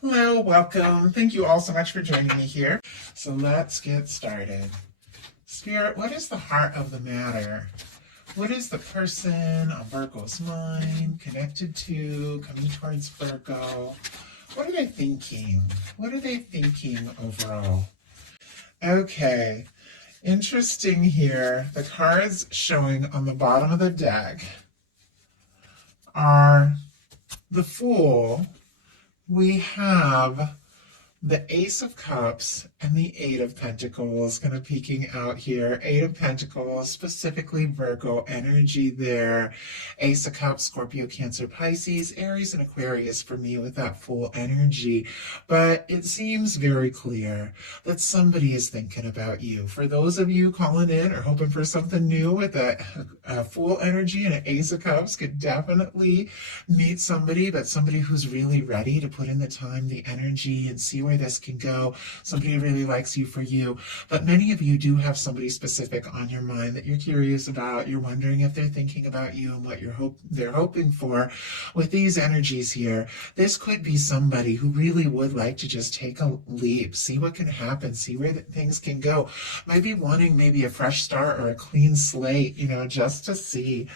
Hello, welcome. Thank you all so much for joining me here. So let's get started. Spirit, what is the heart of the matter? What is the person on Virgo's mind connected to, coming towards Virgo? What are they thinking? What are they thinking overall? Okay, interesting here. The cards showing on the bottom of the deck are the Fool. We have the Ace of Cups and the Eight of Pentacles kind of peeking out here. Eight of Pentacles, specifically Virgo energy there. Ace of Cups, Scorpio, Cancer, Pisces, Aries, and Aquarius for me with that full energy. But it seems very clear that somebody is thinking about you. For those of you calling in or hoping for something new with a full energy and an Ace of Cups, could definitely meet somebody, but somebody who's really ready to put in the time, the energy, and see where this can go. Somebody who really likes you for you. But many of you do have somebody specific on your mind that you're curious about. You're wondering if they're thinking about you and what they're hoping for. With these energies here, this could be somebody who really would like to just take a leap, see what can happen, see where things can go. Might be wanting maybe a fresh start or a clean slate, just to see.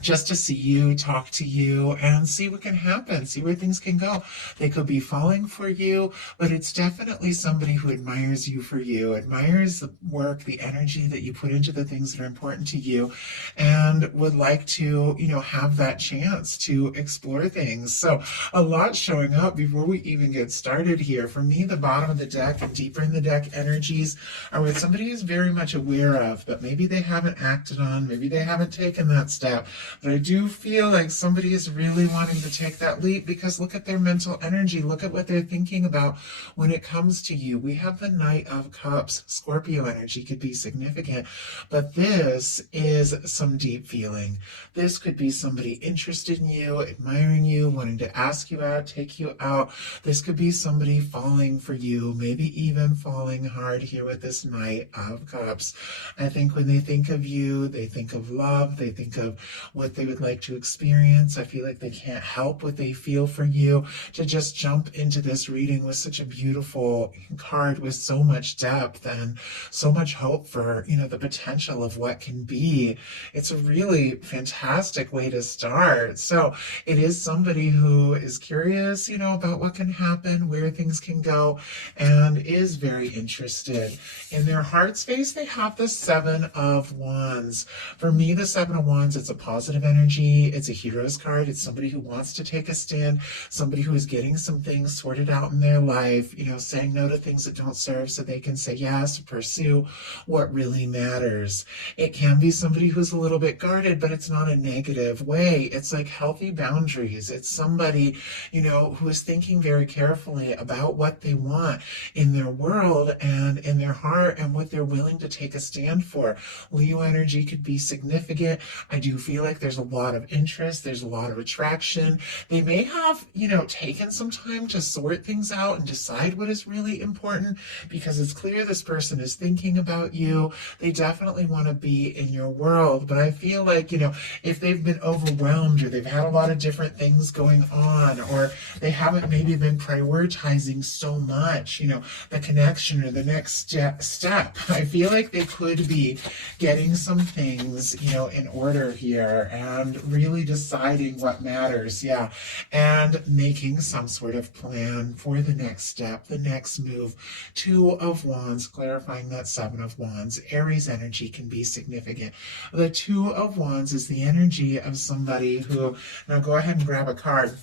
Just to see you, talk to you, and see what can happen, see where things can go. They could be falling for you, but it's definitely somebody who admires you for you, admires the work, the energy that you put into the things that are important to you, and would like to, have that chance to explore things. So a lot showing up before we even get started here. For me, the bottom of the deck and deeper in the deck energies are what somebody is very much aware of, but maybe they haven't acted on, maybe they haven't taken that step. But I do feel like somebody is really wanting to take that leap, because look at their mental energy. Look at what they're thinking about when it comes to you. We have the Knight of Cups. Scorpio energy could be significant, but this is some deep feeling. This could be somebody interested in you, admiring you, wanting to ask you out, take you out. This could be somebody falling for you, maybe even falling hard here with this Knight of Cups. I think when they think of you, they think of love, they think of what they would like to experience. I feel like they can't help what they feel for you. To just jump into this reading with such a beautiful card with so much depth and so much hope for, the potential of what can be. It's a really fantastic way to start. So it is somebody who is curious, about what can happen, where things can go, and is very interested. In their heart space, they have the Seven of Wands. For me, the Seven of Wands, it's a positive energy. It's a hero's card. It's somebody who wants to take a stand, somebody who is getting some things sorted out in their life, saying no to things that don't serve so they can say yes, pursue what really matters. It can be somebody who's a little bit guarded, but it's not a negative way. It's like healthy boundaries. It's somebody, who is thinking very carefully about what they want in their world and in their heart and what they're willing to take a stand for. Leo energy could be significant. I do feel like there's a lot of interest. There's a lot of attraction. They may have, taken some time to sort things out and decide what is really important, because it's clear this person is thinking about you. They definitely want to be in your world. But I feel like, if they've been overwhelmed or they've had a lot of different things going on, or they haven't maybe been prioritizing so much, the connection or the next step, I feel like they could be getting some things, in order here and really deciding what matters. Yeah. And making some sort of plan for the next step, the next move. Two of Wands, clarifying that Seven of Wands. Aries energy can be significant. The Two of Wands is the energy of somebody who, now go ahead and grab a card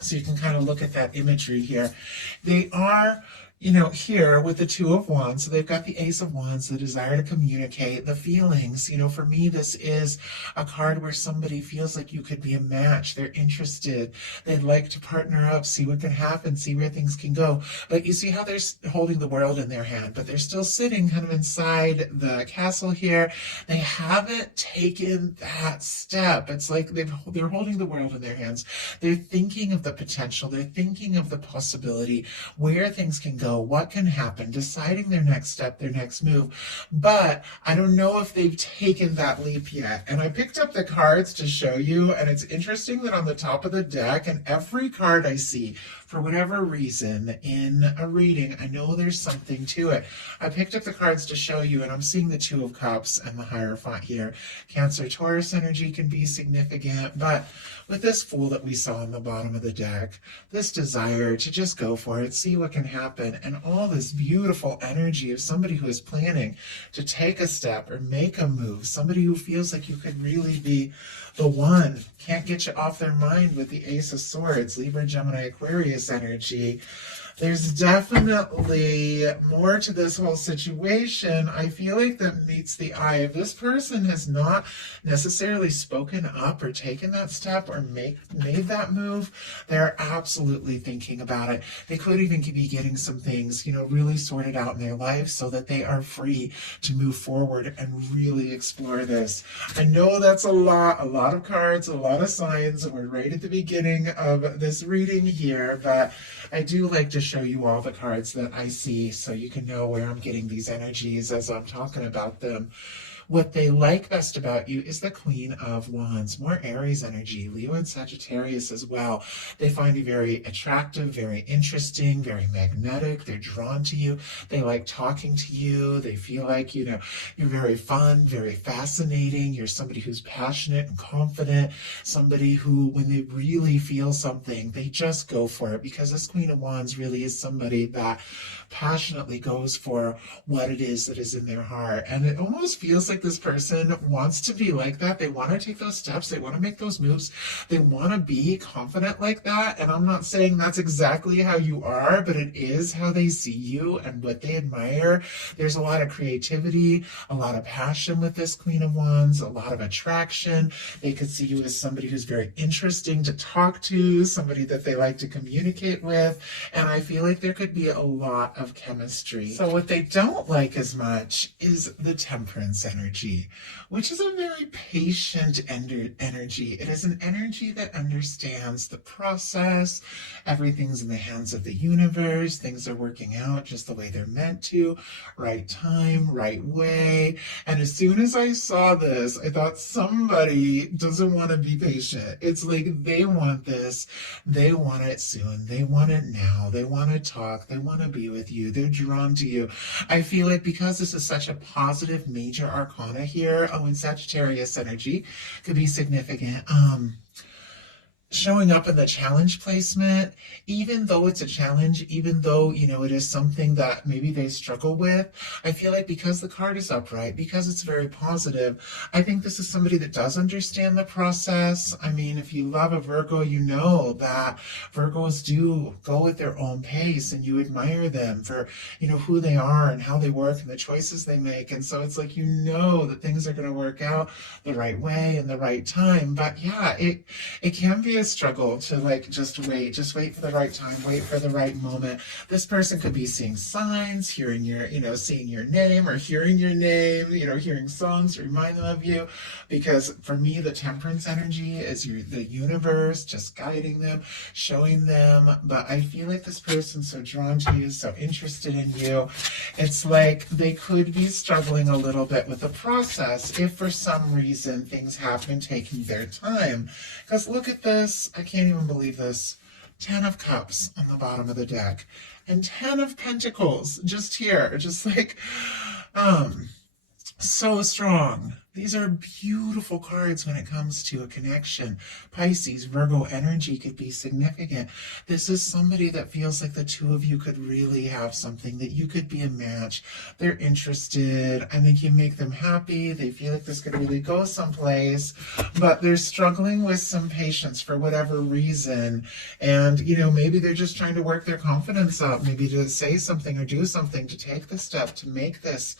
so you can kind of look at that imagery here. They are, here with the Two of Wands, so they've got the Ace of Wands, the desire to communicate, the feelings. For me, this is a card where somebody feels like you could be a match. They're interested. They'd like to partner up, see what can happen, see where things can go. But you see how they're holding the world in their hand, but they're still sitting kind of inside the castle here. They haven't taken that step. It's like they're holding the world in their hands. They're thinking of the potential. They're thinking of the possibility, where things can go, go, what can happen, deciding their next step, their next move. But I don't know if they've taken that leap yet. And I picked up the cards to show you, and it's interesting that on the top of the deck, and every card I see, for whatever reason, in a reading, I know there's something to it. I picked up the cards to show you, and I'm seeing the Two of Cups and the Hierophant here. Cancer, Taurus energy can be significant, but with this Fool that we saw on the bottom of the deck, this desire to just go for it, see what can happen, and all this beautiful energy of somebody who is planning to take a step or make a move, somebody who feels like you could really be the one, can't get you off their mind with the Ace of Swords, Libra, Gemini, Aquarius energy. There's definitely more to this whole situation. I feel like that meets the eye. If this person has not necessarily spoken up or taken that step or made that move, they're absolutely thinking about it. They could even be getting some things, really sorted out in their life so that they are free to move forward and really explore this. I know that's a lot of cards, a lot of signs, and we're right at the beginning of this reading here, but I do like to show you all the cards that I see so you can know where I'm getting these energies as I'm talking about them. What they like best about you is the Queen of Wands, more Aries energy, Leo and Sagittarius as well. They find you very attractive, very interesting, very magnetic. They're drawn to you. They like talking to you. They feel like, you're very fun, very fascinating. You're somebody who's passionate and confident, somebody who, when they really feel something, they just go for it, because this Queen of Wands really is somebody that passionately goes for what it is that is in their heart. And it almost feels like this person wants to be like that. They want to take those steps. They want to make those moves. They want to be confident like that. And I'm not saying that's exactly how you are, but it is how they see you and what they admire. There's a lot of creativity, a lot of passion with this Queen of Wands, a lot of attraction. They could see you as somebody who's very interesting to talk to, somebody that they like to communicate with. And I feel like there could be a lot of chemistry. So what they don't like as much is the Temperance energy, which is a very patient energy. It is an energy that understands the process. Everything's in the hands of the universe. Things are working out just the way they're meant to. Right time, right way. And as soon as I saw this, I thought somebody doesn't want to be patient. It's like they want this. They want it soon. They want it now. They want to talk. They want to be with you. They're drawn to you. I feel like because this is such a positive major arcana here, and Sagittarius energy could be significant. Showing up in the challenge placement, even though it's a challenge, even though, it is something that maybe they struggle with, I feel like because the card is upright, because it's very positive, I think this is somebody that does understand the process. I mean, if you love a Virgo, you know that Virgos do go at their own pace, and you admire them for, who they are and how they work and the choices they make. And so it's like, that things are going to work out the right way and the right time. But yeah, it can be a struggle to just wait for the right time, wait for the right moment. This person could be seeing signs, hearing seeing your name, or hearing your name, hearing songs to remind them of you. Because for me, the Temperance energy is the universe just guiding them, showing them. But I feel like this person's so drawn to you, so interested in you. It's like they could be struggling a little bit with the process if for some reason things have been taking their time. Because look at this. I can't even believe this. 10 of Cups on the bottom of the deck. And 10 of Pentacles just here. Just so strong. These are beautiful cards when it comes to a connection. Pisces, Virgo energy could be significant. This is somebody that feels like the two of you could really have something, that you could be a match. They're interested. I think you make them happy. They feel like this could really go someplace, but they're struggling with some patience for whatever reason. And, maybe they're just trying to work their confidence up, maybe to say something or do something, to take the step, to make this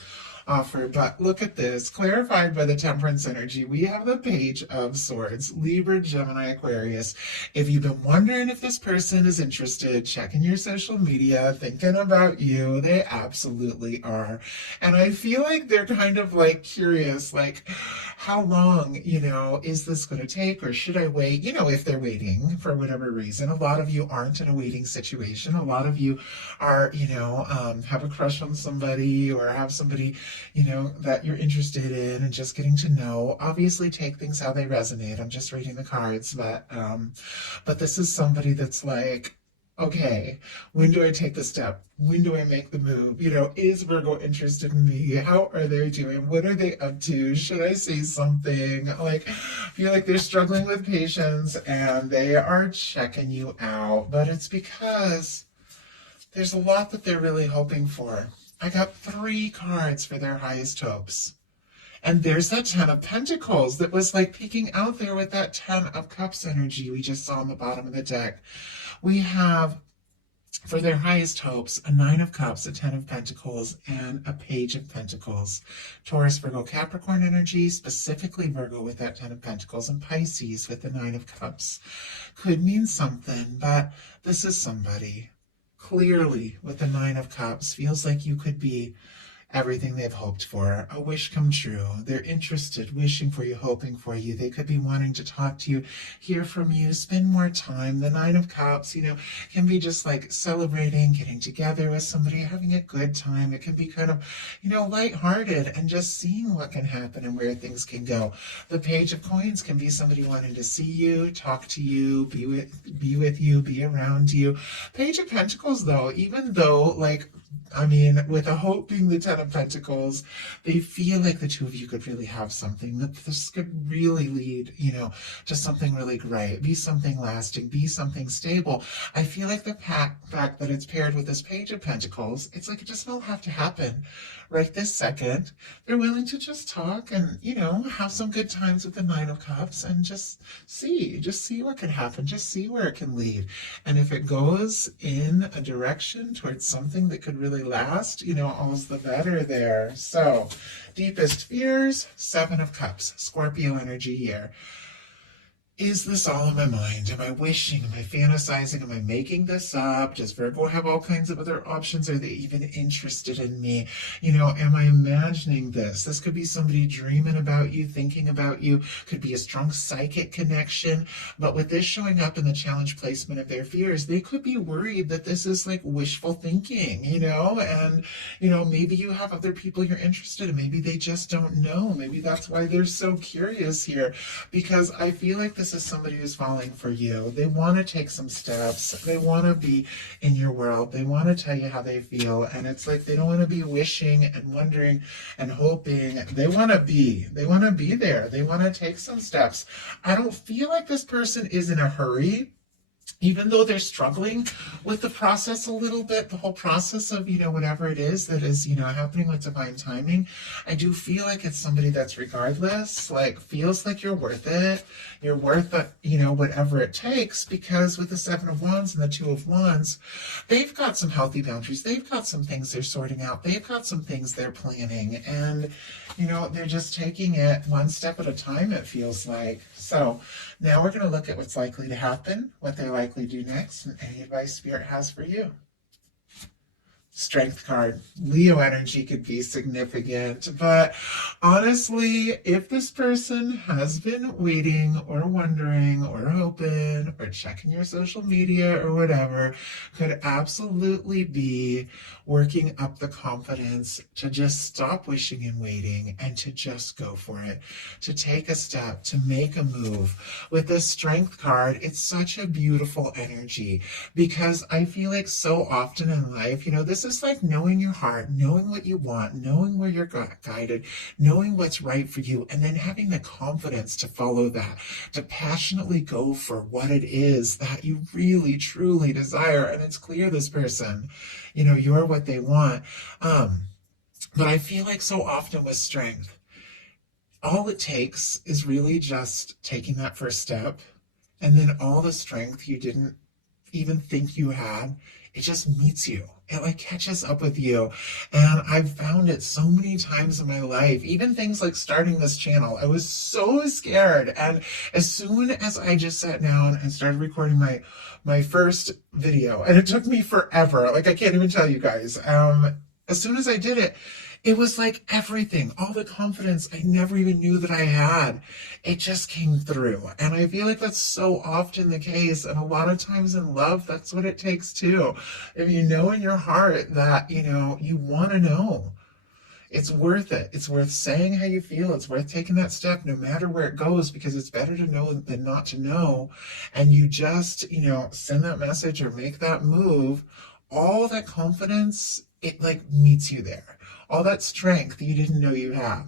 offer. But look at this, clarified by the Temperance energy. We have the Page of Swords, Libra, Gemini, Aquarius. If you've been wondering if this person is interested, checking your social media, thinking about you, they absolutely are. And I feel like they're kind of like curious, like, how long, is this going to take, or should I wait? If they're waiting for whatever reason. A lot of you aren't in a waiting situation. A lot of you are, have a crush on somebody, or have somebody, that you're interested in and just getting to know. Obviously, take things how they resonate. I'm just reading the cards, but this is somebody that's like, okay, when do I take the step? When do I make the move? Is Virgo interested in me? How are they doing? What are they up to? Should I say something? Like, I feel like they're struggling with patience and they are checking you out, but it's because there's a lot that they're really hoping for. I got 3 cards for their highest hopes. And there's that 10 of Pentacles that was like peeking out there with that 10 of Cups energy we just saw on the bottom of the deck. We have, for their highest hopes, a 9 of Cups, a 10 of Pentacles, and a Page of Pentacles. Taurus, Virgo, Capricorn energy, specifically Virgo with that 10 of Pentacles, and Pisces with the 9 of Cups. Could mean something, but this is somebody. Clearly, with the 9 of Cups, feels like you could be everything they've hoped for, a wish come true. They're interested, wishing for you, hoping for you. They could be wanting to talk to you, hear from you, spend more time. The 9 of Cups, can be just like celebrating, getting together with somebody, having a good time. It can be kind of, lighthearted and just seeing what can happen and where things can go. The Page of Coins can be somebody wanting to see you, talk to you, be with you, be around you. Page of Pentacles, though, even though, with a hope being the 10 of Pentacles, they feel like the two of you could really have something, that this could really lead, to something really great, be something lasting, be something stable. I feel like the fact that it's paired with this Page of Pentacles, it's like it just don't have to happen right this second. They're willing to just talk and, have some good times with the 9 of Cups and just see what can happen, just see where it can lead. And if it goes in a direction towards something that could really last, all's the better there. So, deepest fears, 7 of Cups, Scorpio energy here. Is this all in my mind? Am I wishing? Am I fantasizing? Am I making this up? Does Virgo have all kinds of other options? Are they even interested in me? Am I imagining this? This could be somebody dreaming about you, thinking about you. Could be a strong psychic connection. But with this showing up in the challenge placement of their fears, they could be worried that this is like wishful thinking, and, maybe you have other people you're interested in. Maybe they just don't know. Maybe that's why they're so curious here, because I feel like this is somebody who's falling for you. They want to take some steps. They want to be in your world. They want to tell you how they feel. And it's like they don't want to be wishing and wondering and hoping. They want to be there. They want to take some steps. I don't feel like this person is in a hurry. Even though they're struggling with the process a little bit, the whole process of, whatever it is that is, happening with divine timing, I do feel like it's somebody that's regardless, feels like you're worth it. You're worth it, whatever it takes, because with the 7 of Wands and the 2 of Wands, they've got some healthy boundaries. They've got some things they're sorting out. They've got some things they're planning. And, they're just taking it one step at a time, it feels like. So now we're going to look at what's likely to happen, what they likely do next, and any advice Spirit has for you. Strength card. Leo energy could be significant, but honestly, if this person has been waiting or wondering or hoping or checking your social media or whatever, could absolutely be working up the confidence to just stop wishing and waiting and to just go for it, to take a step, to make a move. With this Strength card, it's such a beautiful energy, because I feel like so often in life, this is like knowing your heart, knowing what you want, knowing where you're guided, knowing what's right for you, and then having the confidence to follow that, to passionately go for what it is that you really, truly desire. And it's clear this person, you're what they want. But I feel like so often with strength, all it takes is really just taking that first step, and then all the strength you didn't even think you had, it just meets you. It like catches up with you. And I've found it so many times in my life, even things like starting this channel. I was so scared. And as soon as I just sat down and started recording my first video, and it took me forever, like I can't even tell you guys. As soon as I did it, it was like everything, all the confidence I never even knew that I had, it just came through. And I feel like that's so often the case. And a lot of times in love, that's what it takes too. If you know in your heart that, you want to know, it's worth it. It's worth saying how you feel. It's worth taking that step no matter where it goes, because it's better to know than not to know. And you just, send that message or make that move. All that confidence, it like meets you there. All that strength you didn't know you have,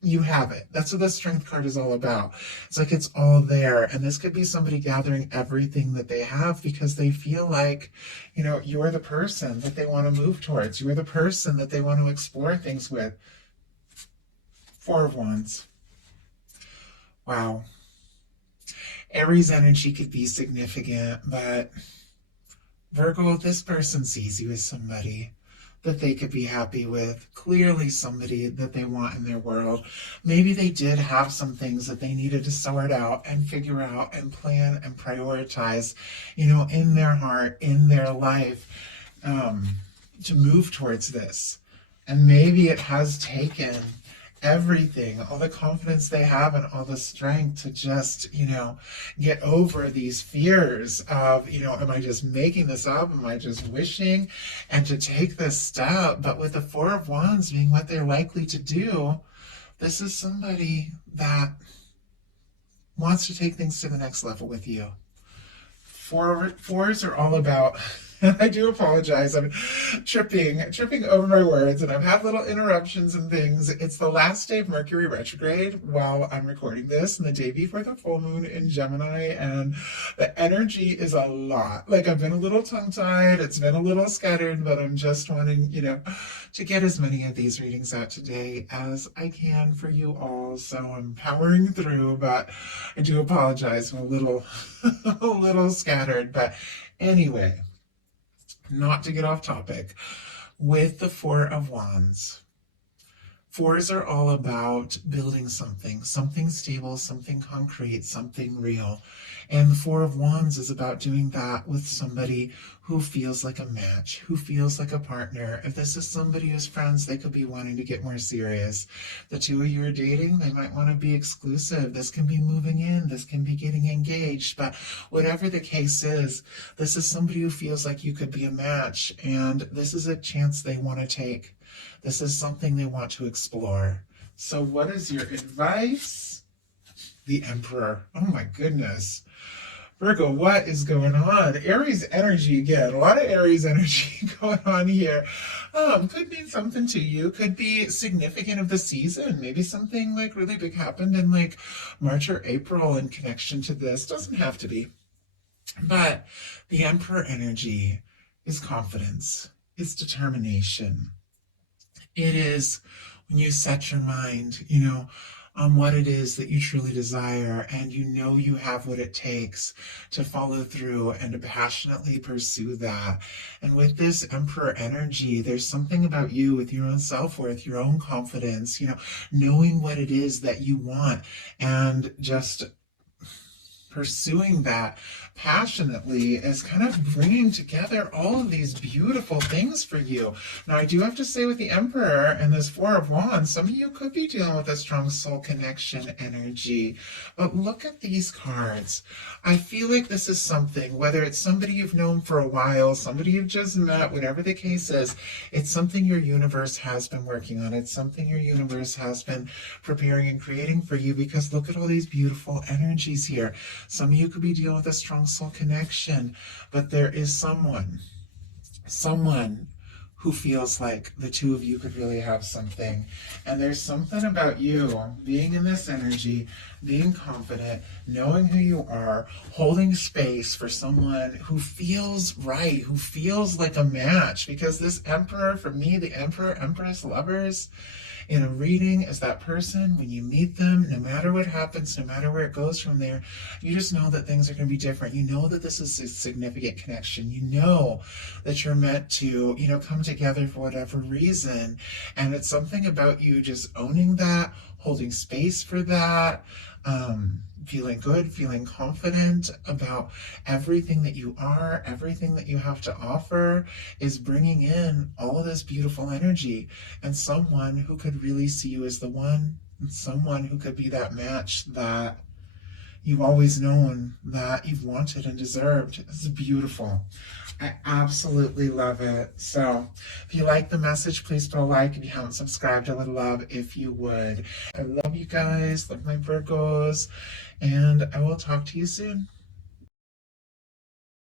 you have it. That's what the strength card is all about. It's like it's all there. And this could be somebody gathering everything that they have because they feel like, you're the person that they want to move towards. You're the person that they want to explore things with. Four of Wands. Wow. Aries energy could be significant, but Virgo, this person sees you as somebody that they could be happy with, clearly somebody that they want in their world. Maybe they did have some things that they needed to sort out and figure out and plan and prioritize, in their heart, in their life, to move towards this. And maybe it has taken everything, all the confidence they have and all the strength to just, get over these fears of, am I just making this up? Am I just wishing? And to take this step. But with the Four of Wands being what they're likely to do, this is somebody that wants to take things to the next level with you. Fours are all about, I do apologize, I'm tripping over my words, and I've had little interruptions and things. It's the last day of Mercury retrograde while I'm recording this, and the day before the full moon in Gemini, and the energy is a lot. Like, I've been a little tongue-tied, it's been a little scattered, but I'm just wanting, to get as many of these readings out today as I can for you all. So I'm powering through, but I do apologize. I'm a little scattered. But anyway, not to get off topic, with the Four of Wands. Fours are all about building something stable, something concrete, something real. And the Four of Wands is about doing that with somebody who feels like a match, who feels like a partner. If this is somebody who's friends, they could be wanting to get more serious. The two of you are dating, they might want to be exclusive. This can be moving in, this can be getting engaged. But whatever the case is, this is somebody who feels like you could be a match. And this is a chance they want to take. This is something they want to explore. So what is your advice? The Emperor. Oh my goodness. Virgo, what is going on? Aries energy again. A lot of Aries energy going on here. Could mean something to you. Could be significant of the season. Maybe something like really big happened in like March or April in connection to this. Doesn't have to be. But the Emperor energy is confidence. It's determination. It is when you set your mind, on what it is that you truly desire, and you have what it takes to follow through and to passionately pursue that. And with this Emperor energy, there's something about you with your own self-worth, your own confidence, knowing what it is that you want and just pursuing that passionately is kind of bringing together all of these beautiful things for you. Now, I do have to say with the Emperor and this Four of Wands, some of you could be dealing with a strong soul connection energy. But look at these cards. I feel like this is something, whether it's somebody you've known for a while, somebody you've just met, whatever the case is, it's something your universe has been working on. It's something your universe has been preparing and creating for you, because look at all these beautiful energies here. Some of you could be dealing with a strong soul connection, but there is someone who feels like the two of you could really have something. And there's something about you being in this energy, being confident, knowing who you are, holding space for someone who feels right, who feels like a match. Because this Emperor, for me, the Emperor, Empress, lovers, in a reading is that person, when you meet them, no matter what happens, no matter where it goes from there, you just know that things are going to be different. You know that this is a significant connection. You know that you're meant to, come together for whatever reason. And it's something about you just owning that, holding space for that, feeling good, feeling confident about everything that you are, everything that you have to offer is bringing in all of this beautiful energy, and someone who could really see you as the one, and someone who could be that match that you've always known that you've wanted and deserved. It's beautiful. I absolutely love it. So if you like the message, please put a like. If you haven't subscribed, a little love if you would. I love you guys, love my Virgos, and I will talk to you soon.